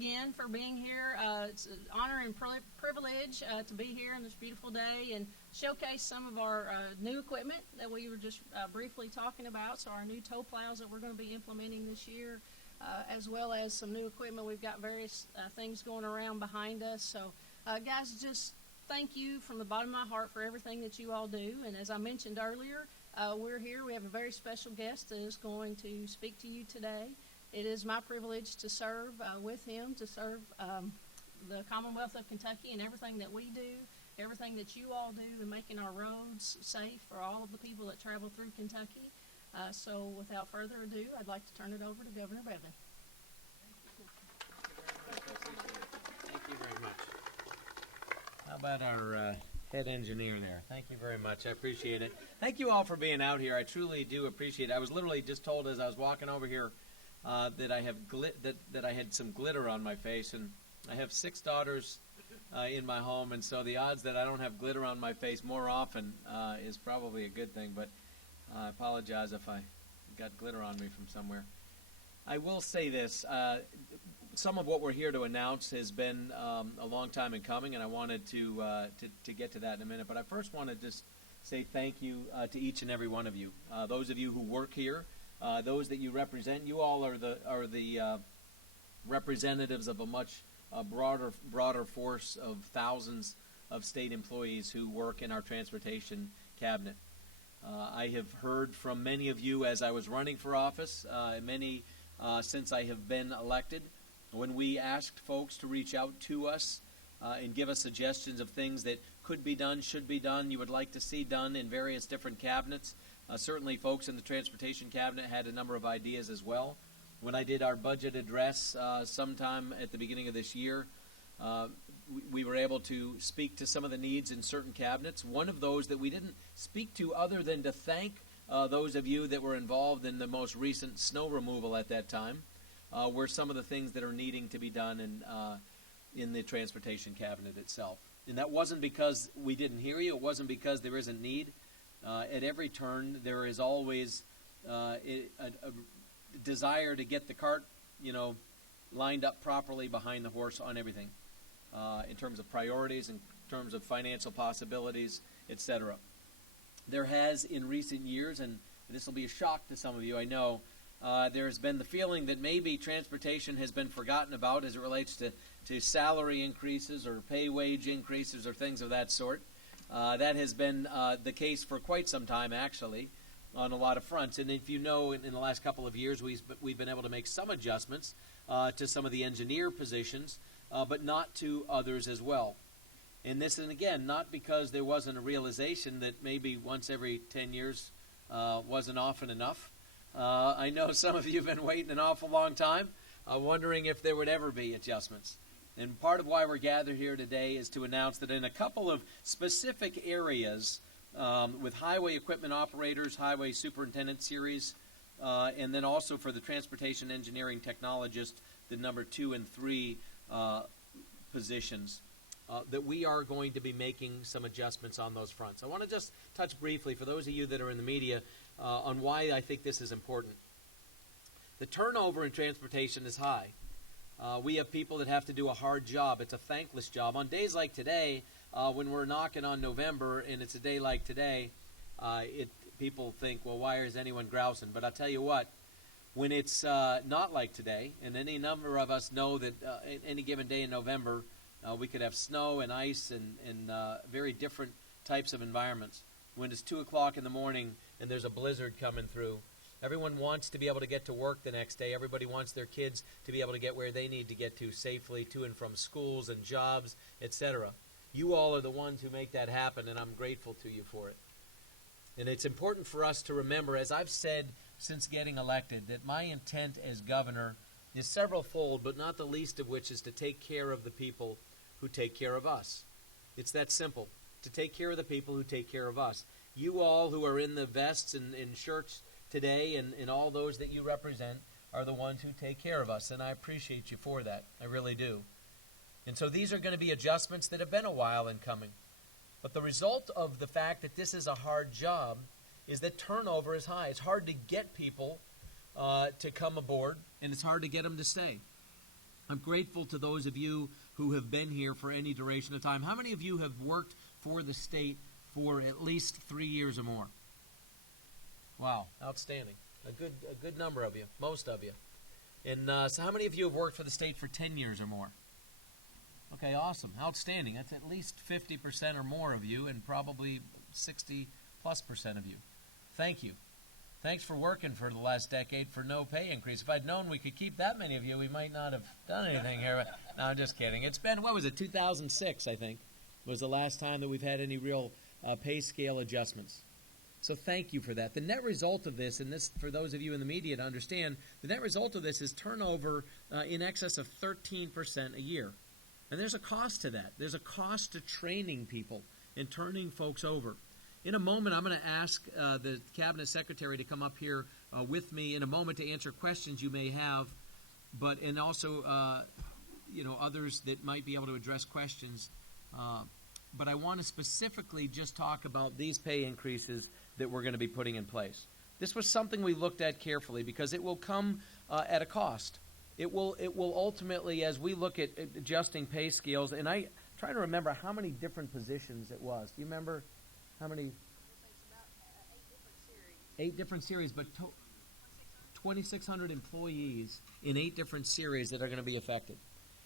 again for being here. It's an honor and privilege to be here on this beautiful day and showcase some of our new equipment that we were just briefly talking about. So our new tow plows that we're going to be implementing this year, as well as some new equipment. We've got various things going around behind us. So guys, just thank you from the bottom of my heart for everything that you all do. And as I mentioned earlier, we're here. We have a very special guest that is going to speak to you today. It is my privilege to serve with him, to serve the Commonwealth of Kentucky and everything that we do, everything that you all do in making our roads safe for all of the people that travel through Kentucky. So without further ado, I'd like to turn it over to Governor Bevin. Thank you very much. How about our head engineer there? Thank you very much. I appreciate it. Thank you all for being out here. I truly do appreciate it. I was literally just told as I was walking over here that I have that I had some glitter on my face, and I have 6 daughters in my home, and so the odds that I don't have glitter on my face more often is probably a good thing. But I apologize if I got glitter on me from somewhere. I will say this: some of what we're here to announce has been a long time in coming, and I wanted to get to that in a minute. But I first want to just say thank you to each and every one of you. Those of you who work here. Those that you represent, you all are the representatives of a much broader force of thousands of state employees who work in our transportation cabinet. I have heard from many of you as I was running for office, many since I have been elected, when we asked folks to reach out to us and give us suggestions of things that could be done, should be done, you would like to see done in various different cabinets. Certainly folks in the Transportation Cabinet had a number of ideas as well. When I did our budget address sometime at the beginning of this year, we were able to speak to some of the needs in certain cabinets. One of those that we didn't speak to other than to thank those of you that were involved in the most recent snow removal at that time were some of the things that are needing to be done in the Transportation Cabinet itself. And that wasn't because we didn't hear you. It wasn't because there isn't need. At every turn, there is always a desire to get the cart, lined up properly behind the horse on everything, in terms of priorities, in terms of financial possibilities, etc. There has, in recent years, and this will be a shock to some of you, I know, there has been the feeling that maybe transportation has been forgotten about as it relates to salary increases or pay wage increases or things of that sort. That has been the case for quite some time, actually, on a lot of fronts. And if you know, in the last couple of years, we've been able to make some adjustments to some of the engineer positions, but not to others as well. And this, and again, not because there wasn't a realization that maybe once every 10 years wasn't often enough. I know some of you have been waiting an awful long time, wondering if there would ever be adjustments. And part of why we're gathered here today is to announce that in a couple of specific areas, with highway equipment operators, highway superintendent series, and then also for the transportation engineering technologist, the number 2 and 3 positions, that we are going to be making some adjustments on those fronts. I want to just touch briefly, for those of you that are in the media, on why I think this is important. The turnover in transportation is high. We have people that have to do a hard job. It's a thankless job. On days like today, when we're knocking on November and it's a day like today, people think, well, why is anyone grousing? But I'll tell you what, when it's not like today, and any number of us know that any given day in November, we could have snow and ice and very different types of environments. When it's 2 o'clock in the morning and there's a blizzard coming through, everyone wants to be able to get to work the next day. Everybody wants their kids to be able to get where they need to get to safely, to and from schools and jobs, etc. You all are the ones who make that happen, and I'm grateful to you for it. And it's important for us to remember, as I've said since getting elected, that my intent as governor is several-fold, but not the least of which is to take care of the people who take care of us. It's that simple, to take care of the people who take care of us. You all who are in the vests and shirts today, and all those that you represent, are the ones who take care of us, and I appreciate you for that. I really do. And so these are going to be adjustments that have been a while in coming. But the result of the fact that this is a hard job is that turnover is high. It's hard to get people to come aboard, and it's hard to get them to stay. I'm grateful to those of you who have been here for any duration of time. How many of you have worked for the state for at least 3 years or more? Wow, outstanding. A good number of you, most of you. And so how many of you have worked for the state for 10 years or more? Okay, awesome, outstanding. That's at least 50% or more of you, and probably 60+% of you. Thank you. Thanks for working for the last decade for no pay increase. If I'd known we could keep that many of you, we might not have done anything here. No, I'm just kidding. It's been, 2006, I think, was the last time that we've had any real pay scale adjustments. So thank you for that. The net result of this, and this for those of you in the media to understand, the net result of this is turnover in excess of 13% a year. And there's a cost to that. There's a cost to training people and turning folks over. In a moment, I'm going to ask the Cabinet Secretary to come up here with me in a moment to answer questions you may have, and also others that might be able to address questions. But I want to specifically just talk about these pay increases that we're going to be putting in place. This was something we looked at carefully because it will come at a cost. It will ultimately, as we look at adjusting pay scales, and I try to remember how many different positions it was. Do you remember? How many? It's about 8 different series. 8 different series, but 2,600 employees in 8 different series that are going to be affected.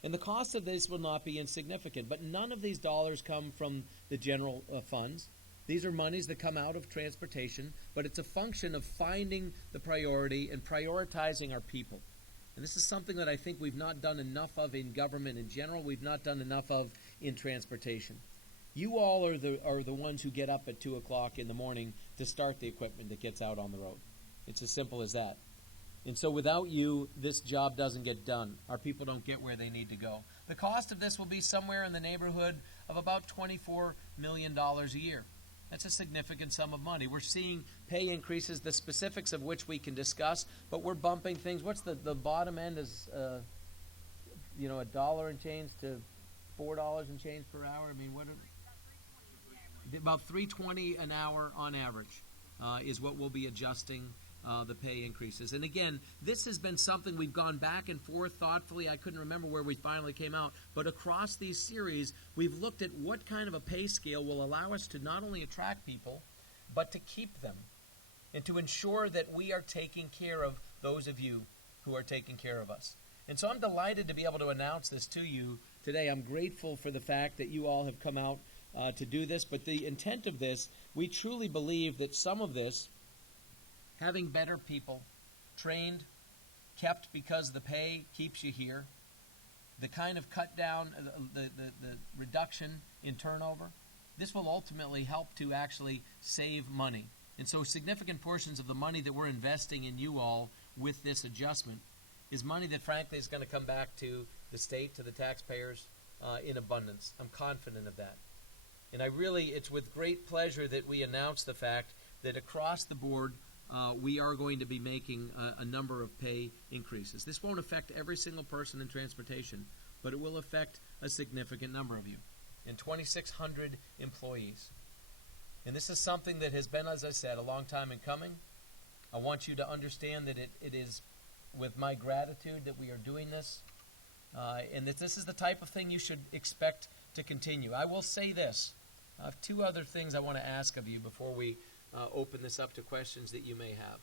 And the cost of this will not be insignificant, but none of these dollars come from the general funds. These are monies that come out of transportation, but it's a function of finding the priority and prioritizing our people. And this is something that I think we've not done enough of in government in general. We've not done enough of in transportation. You all are the ones who get up at 2 o'clock in the morning to start the equipment that gets out on the road. It's as simple as that. And so without you, this job doesn't get done. Our people don't get where they need to go. The cost of this will be somewhere in the neighborhood of about $24 million a year. That's a significant sum of money. We're seeing pay increases, the specifics of which we can discuss, but we're bumping things. What's the bottom end is, $1 and change to $4 and change per hour? I mean, what? About $3.20 an hour on average is what we'll be adjusting the pay increases. And again, this has been something we've gone back and forth thoughtfully. I couldn't remember where we finally came out. But across these series, we've looked at what kind of a pay scale will allow us to not only attract people, but to keep them. And to ensure that we are taking care of those of you who are taking care of us. And so I'm delighted to be able to announce this to you today. I'm grateful for the fact that you all have come out to do this. But the intent of this, we truly believe that some of this, having better people, trained, kept because the pay keeps you here, the kind of cut down, the reduction in turnover, this will ultimately help to actually save money. And so significant portions of the money that we're investing in you all with this adjustment is money that frankly is going to come back to the state, to the taxpayers in abundance. I'm confident of that. And it's with great pleasure that we announce the fact that across the board, we are going to be making a number of pay increases. This won't affect every single person in transportation, but it will affect a significant number of you and 2,600 employees. And this is something that has been, as I said, a long time in coming. I want you to understand that it is with my gratitude that we are doing this, and that this is the type of thing you should expect to continue. I will say this. I have 2 other things I want to ask of you before we open this up to questions that you may have.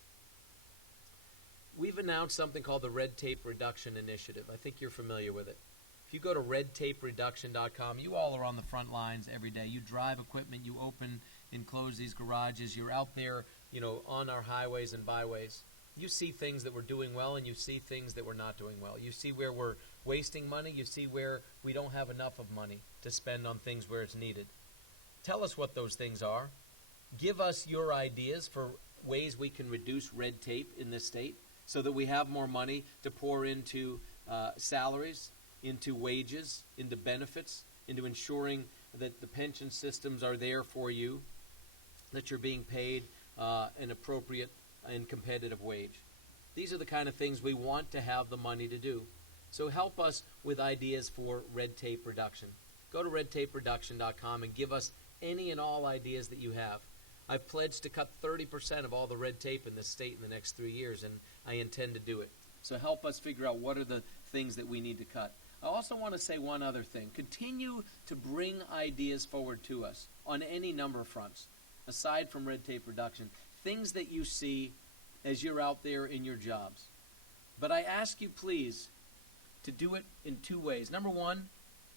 We've announced something called the Red Tape Reduction Initiative. I think you're familiar with it. If you go to redtapereduction.com, you all are on the front lines every day. You drive equipment, you open and close these garages, you're out there, on our highways and byways. You see things that we're doing well and you see things that we're not doing well. You see where we're wasting money, you see where we don't have enough of money to spend on things where it's needed. Tell us what those things are. Give us your ideas for ways we can reduce red tape in this state so that we have more money to pour into salaries, into wages, into benefits, into ensuring that the pension systems are there for you, that you're being paid an appropriate and competitive wage. These are the kind of things we want to have the money to do. So help us with ideas for red tape reduction. Go to redtapereduction.com and give us any and all ideas that you have. I've pledged to cut 30% of all the red tape in this state in the next 3 years, and I intend to do it. So help us figure out what are the things that we need to cut. I also want to say one other thing. Continue to bring ideas forward to us on any number of fronts, aside from red tape reduction, things that you see as you're out there in your jobs. But I ask you, please, to do it in two ways. Number one,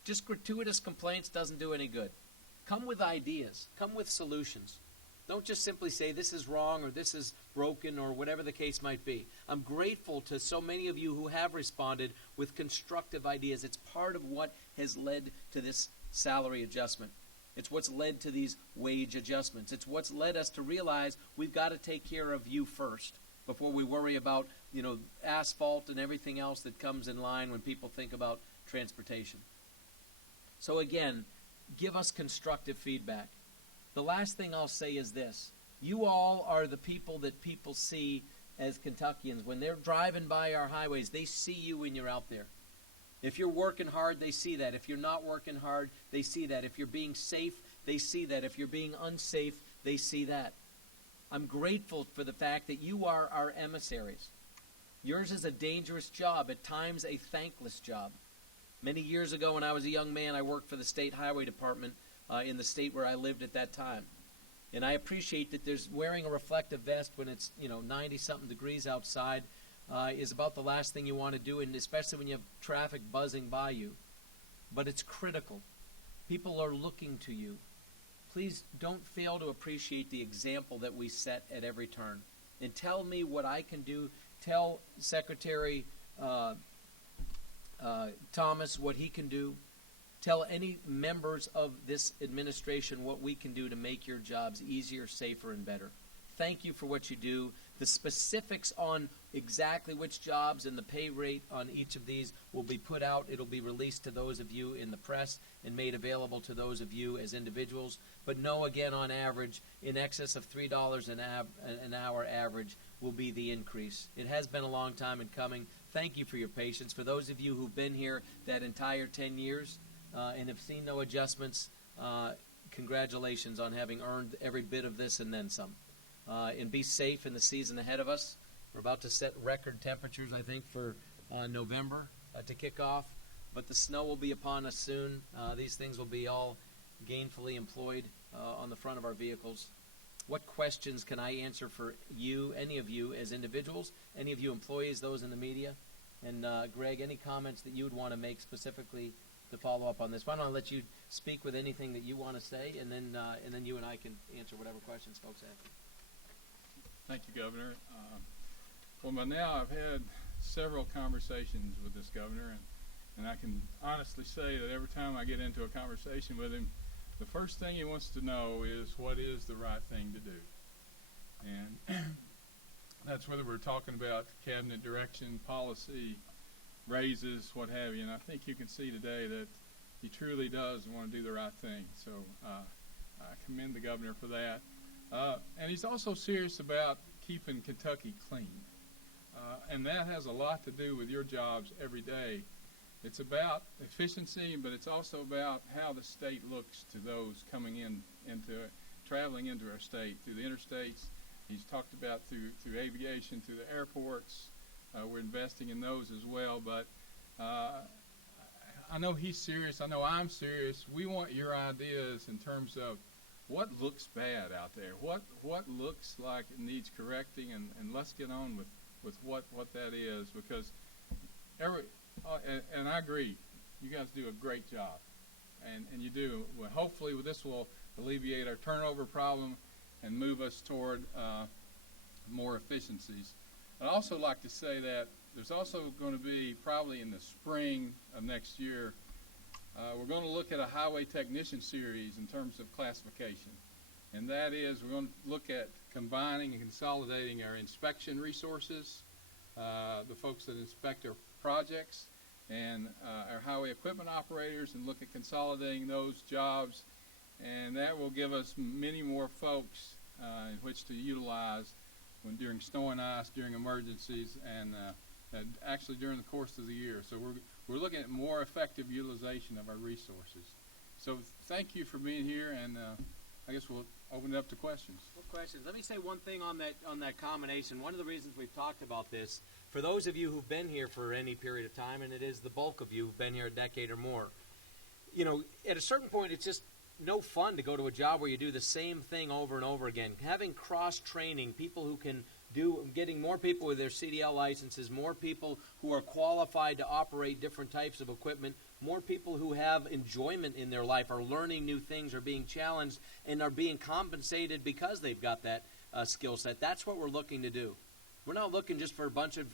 just gratuitous complaints doesn't do any good. Come with ideas. Come with solutions. Don't just simply say this is wrong or this is broken or whatever the case might be. I'm grateful to so many of you who have responded with constructive ideas. It's part of what has led to this salary adjustment. It's what's led to these wage adjustments. It's what's led us to realize we've got to take care of you first before we worry about, asphalt and everything else that comes in line when people think about transportation. So again, give us constructive feedback. The last thing I'll say is this. You all are the people that people see as Kentuckians. When they're driving by our highways, they see you when you're out there. If you're working hard, they see that. If you're not working hard, they see that. If you're being safe, they see that. If you're being unsafe, they see that. I'm grateful for the fact that you are our emissaries. Yours is a dangerous job, at times a thankless job. Many years ago when I was a young man, I worked for the State Highway Department in the state where I lived at that time. And I appreciate that there's wearing a reflective vest when it's 90-something degrees outside is about the last thing you want to do, and especially when you have traffic buzzing by you. But it's critical. People are looking to you. Please don't fail to appreciate the example that we set at every turn. And tell me what I can do. Tell Secretary Thomas what he can do. Tell any members of this administration what we can do to make your jobs easier, safer, and better. Thank you for what you do. The specifics on exactly which jobs and the pay rate on each of these will be put out. It'll be released to those of you in the press and made available to those of you as individuals. But know, again, on average, in excess of $3 an hour average will be the increase. It has been a long time in coming. Thank you for your patience. For those of you who've been here that entire 10 years and have seen no adjustments, congratulations on having earned every bit of this and then some. And be safe in the season ahead of us. We're about to set record temperatures, I think, for November to kick off. But the snow will be upon us soon. These things will be all gainfully employed on the front of our vehicles. What questions can I answer for you, any of you as individuals, any of you employees, those in the media? And Greg, any comments that you would want to make specifically to follow up on this? Why don't I let you speak with anything that you want to say, and then you and I can answer whatever questions folks have. Thank you, Governor. Well, by now I've had several conversations with this governor, and I can honestly say that every time I get into a conversation with him, the first thing he wants to know is what is the right thing to do. And that's whether we're talking about cabinet direction, policy, raises, what have you. And I think you can see today that he truly does want to do the right thing. So I commend the governor for that. And he's also serious about keeping Kentucky clean. And that has a lot to do with your jobs every day. It's about efficiency, but it's also about how the state looks to those coming traveling into our state, through the interstates. He's talked about through aviation, through the airports. We're investing in those as well. But I know he's serious. I know I'm serious. We want your ideas in terms of what looks bad out there, what looks like it needs correcting, and let's get on with what that is, because and I agree, you guys do a great job, and you do. Well, hopefully this will alleviate our turnover problem and move us toward more efficiencies. I'd also like to say that there's also going to be, probably in the spring of next year, we're going to look at a highway technician series in terms of classification. And that is, we're going to look at combining and consolidating our inspection resources, the folks that inspect our projects, and our highway equipment operators, and look at consolidating those jobs. And that will give us many more folks in which to utilize during snow and ice, during emergencies, and actually during the course of the year. So we're looking at more effective utilization of our resources. So thank you for being here, and I guess we'll open it up to questions. Well, questions. Let me say one thing on that combination. One of the reasons we've talked about this, For those of you who've been here for any period of time, and it is the bulk of you who've been here a decade or more, you know, at a certain point, it's just no fun to go to a job where you do the same thing over and over again. Having cross-training, people who can getting more people with their CDL licenses, more people who are qualified to operate different types of equipment, more people who have enjoyment in their life, are learning new things, are being challenged, and are being compensated because they've got that skill set. That's what we're looking to do. We're not looking just for a bunch of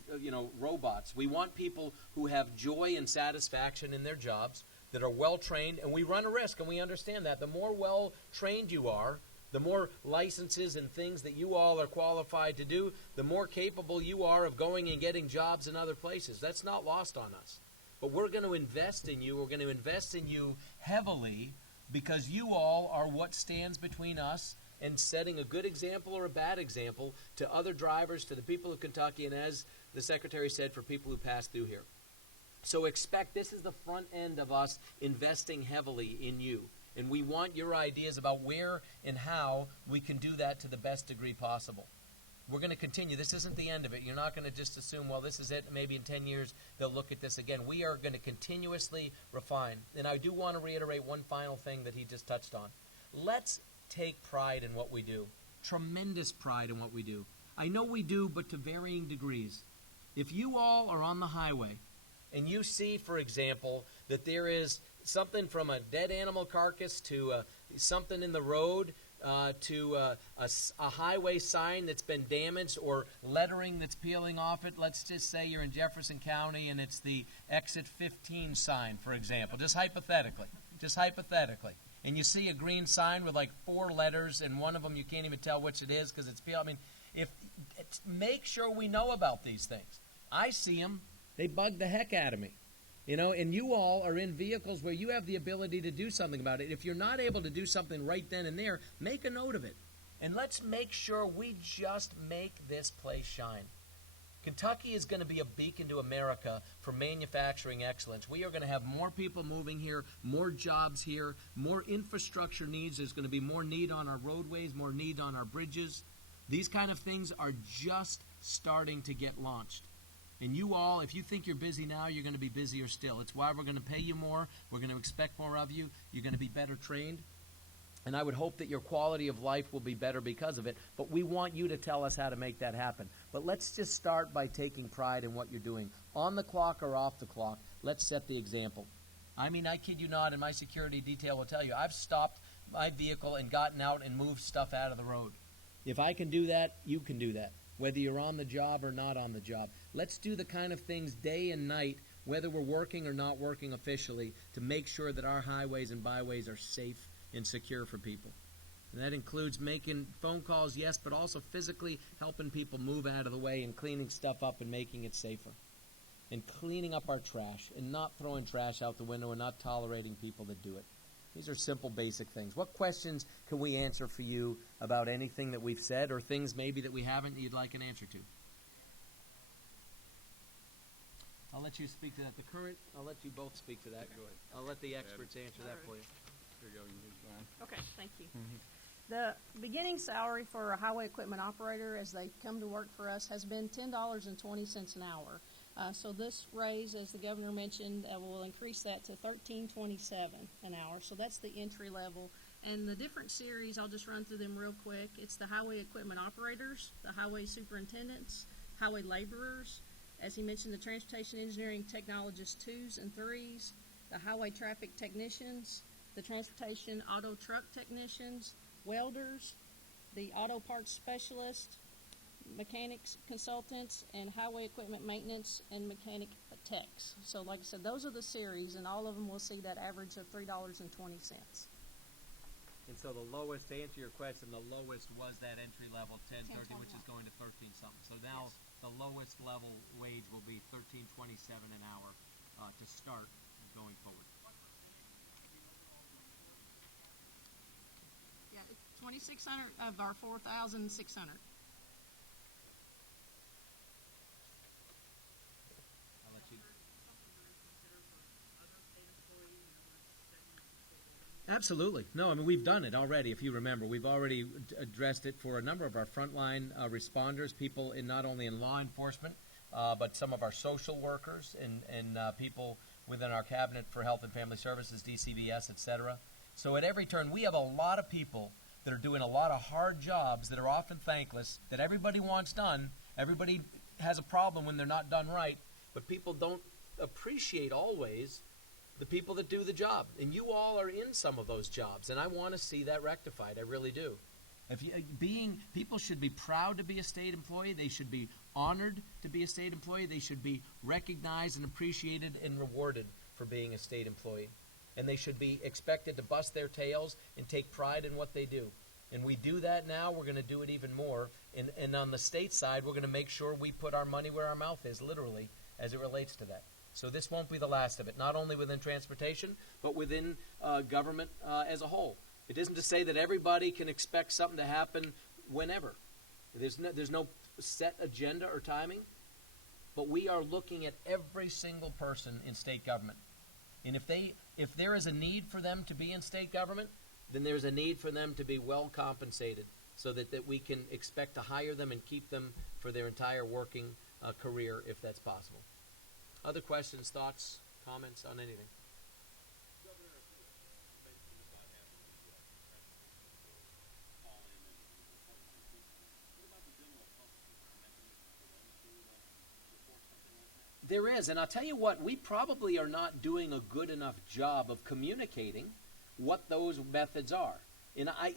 robots. We want people who have joy and satisfaction in their jobs, that are well-trained, and we run a risk, and we understand that. The more well-trained you are, the more licenses and things that you all are qualified to do, the more capable you are of going and getting jobs in other places. That's not lost on us. But we're going to invest in you. We're going to invest in you heavily because you all are what stands between us and setting a good example or a bad example to other drivers, to the people of Kentucky, and as the Secretary said, for people who pass through here. So expect this is the front end of us investing heavily in you. And we want your ideas about where and how we can do that to the best degree possible. We're going to continue. This isn't the end of it. You're not going to just assume, well, this is it. Maybe in 10 years they'll look at this again. We are going to continuously refine. And I do want to reiterate one final thing that he just touched on. Let's take pride in what we do. Tremendous pride in what we do. I know we do, but to varying degrees. If you all are on the highway and you see, for example, that there is something from a dead animal carcass to something in the road to a highway sign that's been damaged or lettering that's peeling off it. Let's just say you're in Jefferson County and it's the exit 15 sign, for example, just hypothetically. And you see a green sign with like 4 letters, and one of them you can't even tell which it is because it's peeled. I mean, make sure we know about these things. I see them. They bug the heck out of me. And you all are in vehicles where you have the ability to do something about it. If you're not able to do something right then and there, make a note of it. And let's make sure we just make this place shine. Kentucky is going to be a beacon to America for manufacturing excellence. We are going to have more people moving here, more jobs here, more infrastructure needs. There's going to be more need on our roadways, more need on our bridges. These kind of things are just starting to get launched. And you all, if you think you're busy now, you're going to be busier still. It's why we're going to pay you more. We're going to expect more of you. You're going to be better trained. And I would hope that your quality of life will be better because of it. But we want you to tell us how to make that happen. But let's just start by taking pride in what you're doing. On the clock or off the clock, let's set the example. I mean, I kid you not, and my security detail will tell you, I've stopped my vehicle and gotten out and moved stuff out of the road. If I can do that, you can do that, whether you're on the job or not on the job. Let's do the kind of things day and night, whether we're working or not working officially, to make sure that our highways and byways are safe and secure for people. And that includes making phone calls, yes, but also physically helping people move out of the way and cleaning stuff up and making it safer. And cleaning up our trash and not throwing trash out the window and not tolerating people that do it. These are simple, basic things. What questions can we answer for you about anything that we've said, or things maybe that we haven't that you'd like an answer to? I'll let you speak to that. I'll let you both speak to that. Go ahead. I'll let the experts answer that for you. Here you go. You use mine. Okay, thank you. The beginning salary for a highway equipment operator as they come to work for us has been $10.20 an hour. So this raise, as the governor mentioned, will increase that to $13.27 an hour. So that's the entry level. And the different series, I'll just run through them real quick. It's the highway equipment operators, the highway superintendents, highway laborers, as he mentioned, the transportation engineering technologists 2s and 3s, the highway traffic technicians, the transportation auto truck technicians, welders, the auto parts specialists, mechanics consultants, and highway equipment maintenance and mechanic techs. So like I said, those are the series, and all of them will see that average of $3.20. And so the lowest, to answer your question, the lowest was that entry level 10.30, which is going to 13 something. So now the lowest level wage will be $13.27 an hour to start going forward. Yeah, 2,600 of our 4,600. I'll let you. Absolutely. No, I mean, we've done it already, if you remember. We've already addressed it for a number of our frontline responders, people in not only in law enforcement, but some of our social workers and people within our cabinet for Health and Family Services, DCBS, etc. So at every turn, we have a lot of people that are doing a lot of hard jobs that are often thankless, that everybody wants done. Everybody has a problem when they're not done right, but people don't appreciate always the people that do the job. And you all are in some of those jobs, and I want to see that rectified. I really do. People should be proud to be a state employee. They should be honored to be a state employee. They should be recognized and appreciated and rewarded for being a state employee. And they should be expected to bust their tails and take pride in what they do. And we do that now. We're going to do it even more. And on the state side, we're going to make sure we put our money where our mouth is, literally, as it relates to that. So this won't be the last of it, not only within transportation, but within government as a whole. It isn't to say that everybody can expect something to happen whenever. There's no set agenda or timing, but we are looking at every single person in state government. And if there is a need for them to be in state government, then there's a need for them to be well compensated so that we can expect to hire them and keep them for their entire working career if that's possible. Other questions, thoughts, comments on anything? There is, and I'll tell you what, we probably are not doing a good enough job of communicating what those methods are. And I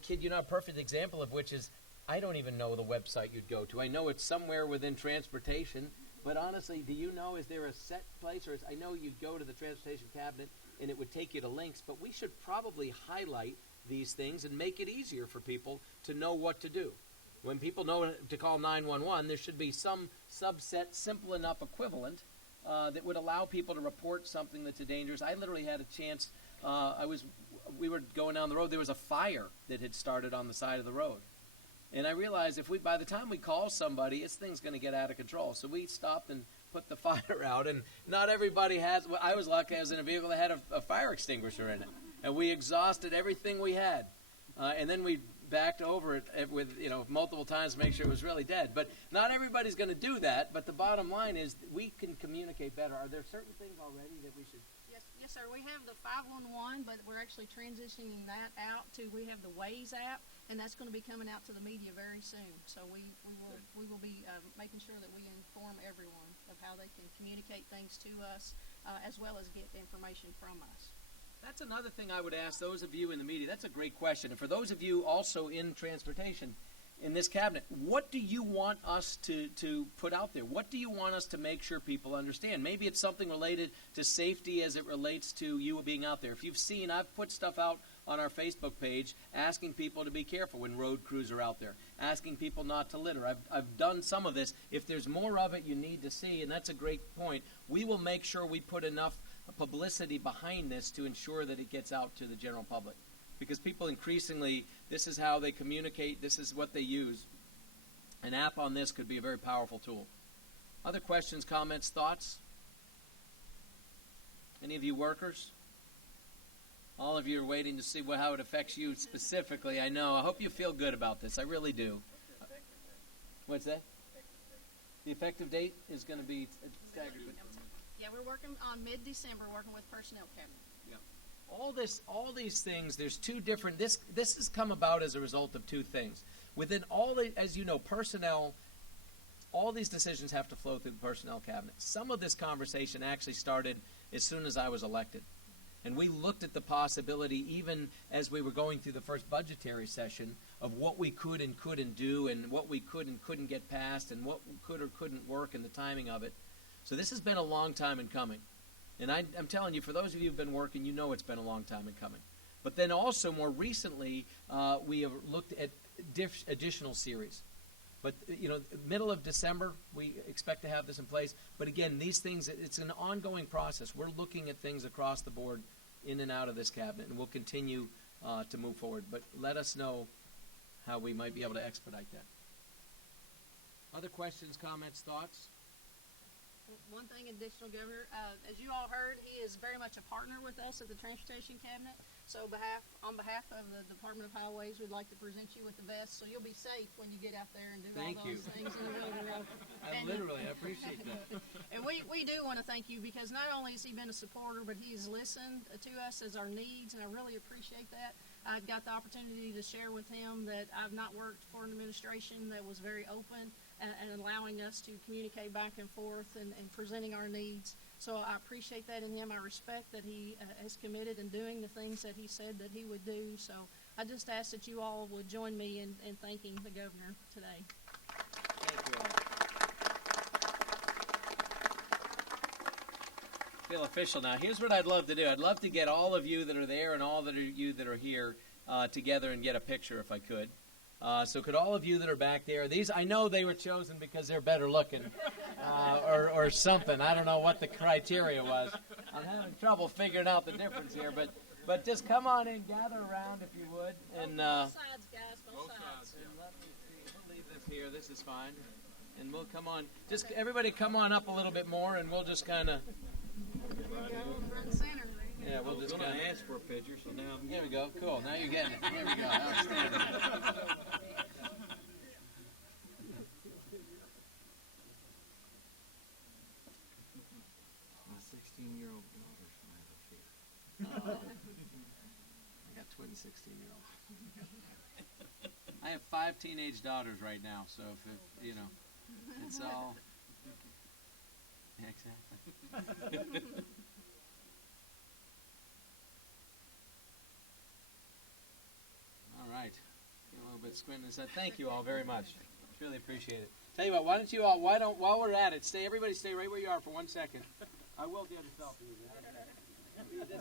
kid you not, a perfect example of which is I don't even know the website you'd go to. I know it's somewhere within transportation, but honestly, do you know, is there a set place? I know you'd go to the transportation cabinet and it would take you to links, but we should probably highlight these things and make it easier for people to know what to do. When people know to call 911, there should be some subset, simple enough equivalent that would allow people to report something that's dangerous. I literally had a chance. We were going down the road. There was a fire that had started on the side of the road, and I realized by the time we call somebody, this thing's going to get out of control. So we stopped and put the fire out, and not everybody has. I was lucky. I was in a vehicle that had a fire extinguisher in it, and we exhausted everything we had, and then we backed over it with multiple times to make sure it was really dead. But not everybody's going to do that. But the bottom line is we can communicate better. Are there certain things already that we should? Yes, sir. We have the 511, but we're actually transitioning that out to we have the Waze app, and that's going to be coming out to the media very soon. So we will be making sure that we inform everyone of how they can communicate things to us, as well as get information from us. That's another thing I would ask those of you in the media. That's a great question. And for those of you also in transportation, in this cabinet, what do you want us to put out there? What do you want us to make sure people understand? Maybe it's something related to safety as it relates to you being out there. If you've seen, I've put stuff out on our Facebook page asking people to be careful when road crews are out there, asking people not to litter. I've done some of this. If there's more of it, you need to see, and that's a great point. We will make sure we put enough publicity behind this to ensure that it gets out to the general public. Because people increasingly, this is how they communicate, this is what they use. An app on this could be a very powerful tool. Other questions, comments, thoughts? Any of you workers? All of you are waiting to see how it affects you specifically. I know. I hope you feel good about this. I really do. What's that? The effective date is going to be staggered. Yeah, we're working on mid-December, working with personnel cabinet. All these things, there's two different, this has come about as a result of two things. Within as you know, personnel, all these decisions have to flow through the personnel cabinet. Some of this conversation actually started as soon as I was elected. And we looked at the possibility, even as we were going through the first budgetary session, of what we could and couldn't do, and what we could and couldn't get passed, and what could or couldn't work, and the timing of it. So this has been a long time in coming. And I'm telling you, for those of you who've been working, you know it's been a long time in coming. But then also, more recently, we have looked at additional series. But, middle of December, we expect to have this in place. But again, these things, it's an ongoing process. We're looking at things across the board in and out of this cabinet, and we'll continue to move forward. But let us know how we might be able to expedite that. Other questions, comments, thoughts? One thing additional, Governor, as you all heard, he is very much a partner with us at the Transportation Cabinet. So on behalf of the Department of Highways, we'd like to present you with the vest so you'll be safe when you get out there and do Thank all those you. things in the middle of the road. I appreciate that. And we do want to thank you because not only has he been a supporter, but he has listened to us as our needs, and I really appreciate that. I've got the opportunity to share with him that I've not worked for an administration that was very open and allowing us to communicate back and forth and presenting our needs. So I appreciate that in him. I respect that he is committed in doing the things that he said that he would do. So I just ask that you all would join me in thanking the governor today. Thank you all. Feel official now. Here's what I'd love to do. I'd love to get all of you that are there and all of you that are here together and get a picture if I could. So could all of you that are back there, these, I know they were chosen because they're better looking or something. I don't know what the criteria was. I'm having trouble figuring out the difference here, but just come on in, gather around if you would. And Both sides, guys, both sides. let me see. We'll leave this here. This is fine. And we'll come on. Just everybody come on up a little bit more, and we'll just kind of. Front center. Yeah, we'll just kind of ask for a picture, so now I'm There we go. Cool. Now you're getting it. There we go. Outstanding. my 16-year-old daughter's right up here. I got twin 16-year-olds. I have 5 teenage daughters right now, so if you know, it's all. Yeah, exactly. All right. Get a little bit squinting and said, thank you all very much. Really appreciate it. Tell you what, why don't you all, while we're at it, everybody stay right where you are for 1 second. I will get a selfie with you.